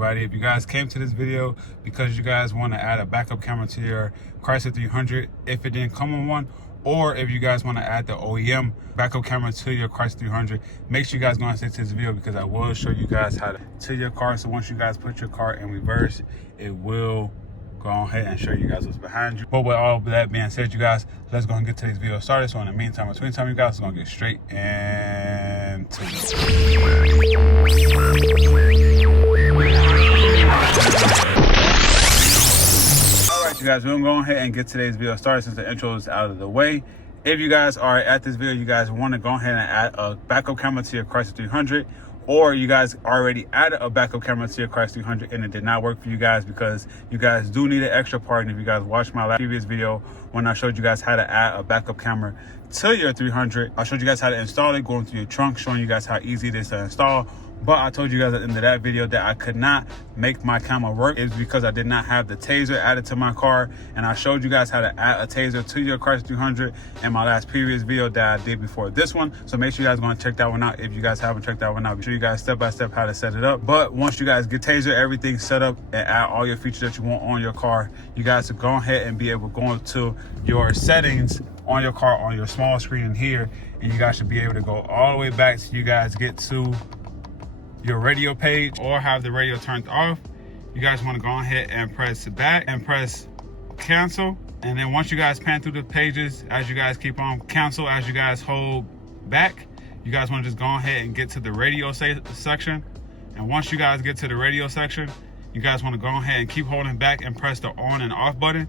everybody. If you guys came to this video because you guys want to add a backup camera to your Chrysler 300 if it didn't come on one, or if you guys want to add the OEM backup camera to your Chrysler 300, make sure you guys go and stay to this video because I will show you guys how to your car. So once you guys put your car in reverse, it will go ahead and show you guys what's behind you. But with all of that being said, you guys, let's go and get today's video started. So in the meantime, between time, you guys are gonna get straight into it. All right, you guys, we're gonna go ahead and get today's video started since the intro is out of the way. If you guys are at this video, you guys want to go ahead and add a backup camera to your Chrysler 300, or you guys already added a backup camera to your Chrysler 300 and it did not work for you guys because you guys do need an extra part. And if you guys watched my previous video when I showed you guys how to add a backup camera to your 300, I showed you guys how to install it, going through your trunk, showing you guys how easy it is to install. But I told you guys at the end of that video that I could not make my camera work. It's because I did not have the Tazer added to my car. And I showed you guys how to add a Tazer to your Chrysler 300 in my last previous video that I did before this one. So make sure you guys go and check that one out. If you guys haven't checked that one out, I'll show you guys step by step how to set it up. But once you guys get Tazer, everything set up and add all your features that you want on your car, you guys will go ahead and be able to go into your settings on your car on your small screen in here. And you guys should be able to go all the way back so you guys get to your radio page or have the radio turned off. You guys want to go ahead and press back and press cancel. And then once you guys pan through the pages, as you guys keep on cancel, as you guys hold back, you guys want to just go ahead and get to the radio section. And once you guys get to the radio section, you guys want to go ahead and keep holding back and press the on and off button.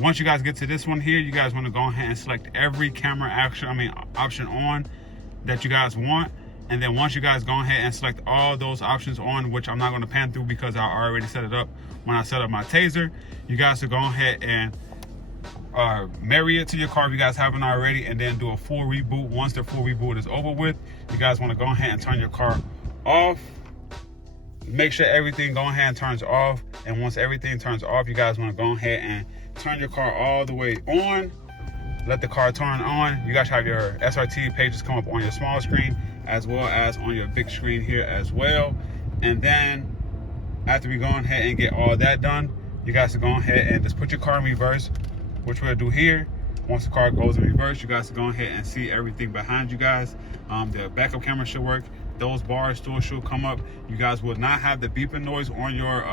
Once you guys get to this one here, you guys want to go ahead and select every camera option on that you guys want. And then once you guys go ahead and select all those options on, which I'm not going to pan through because I already set it up when I set up my Tazer, you guys will go ahead and marry it to your car if you guys haven't already, and then do a full reboot. Once the full reboot is over with, you guys want to go ahead and turn your car off. Make sure everything go ahead and turns off. And once everything turns off, you guys want to go ahead and turn your car all the way on. Let the car turn on. You guys have your SRT pages come up on your small screen as well as on your big screen here as well. And then after we go ahead and get all that done, you guys will go ahead and just put your car in reverse, which we'll do here. Once the car goes in reverse, you guys will go ahead and see everything behind you guys. The backup camera should work. Those bars still should come up. You guys will not have the beeping noise on your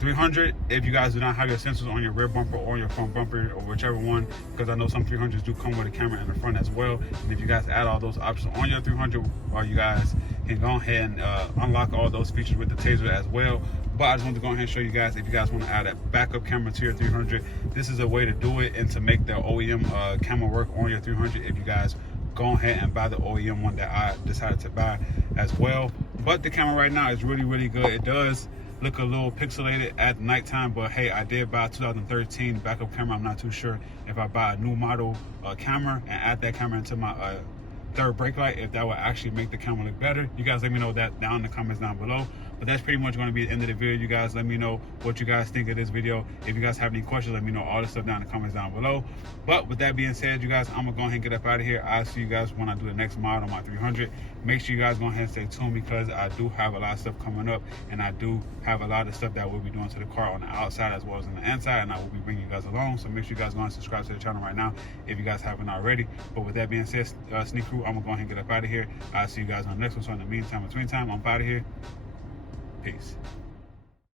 300 if you guys do not have your sensors on your rear bumper or your front bumper or whichever one, because I know some 300s do come with a camera in the front as well. And if you guys add all those options on your 300, you guys can go ahead and unlock all those features with the Tazer as well. But I just wanted to go ahead and show you guys, if you guys want to add a backup camera to your 300, this is a way to do it and to make the OEM camera work on your 300 if you guys go ahead and buy the OEM one that I decided to buy as well. But the camera right now is really, really good. It does look a little pixelated at nighttime, but hey, I did buy a 2013 backup camera. I'm not too sure if I buy a new model camera and add that camera into my third brake light, if that will actually make the camera look better. You guys let me know that down in the comments down below. But that's pretty much going to be the end of the video. You guys let me know what you guys think of this video. If you guys have any questions, let me know all the stuff down in the comments down below. But with that being said, you guys, I'm gonna go ahead and get up out of here. I'll see you guys when I do the next mod on my 300. Make sure you guys go ahead and stay tuned because I do have a lot of stuff coming up, and I do have a lot of stuff that we'll be doing to the car on the outside as well as on the inside, and I will be bringing you guys along. So make sure you guys go and subscribe to the channel right now if you guys haven't already. But with that being said, Sneak Crew, I'm gonna go ahead and get up out of here. I'll see you guys on the next one. So in the meantime, between time, I'm out of here. Peace.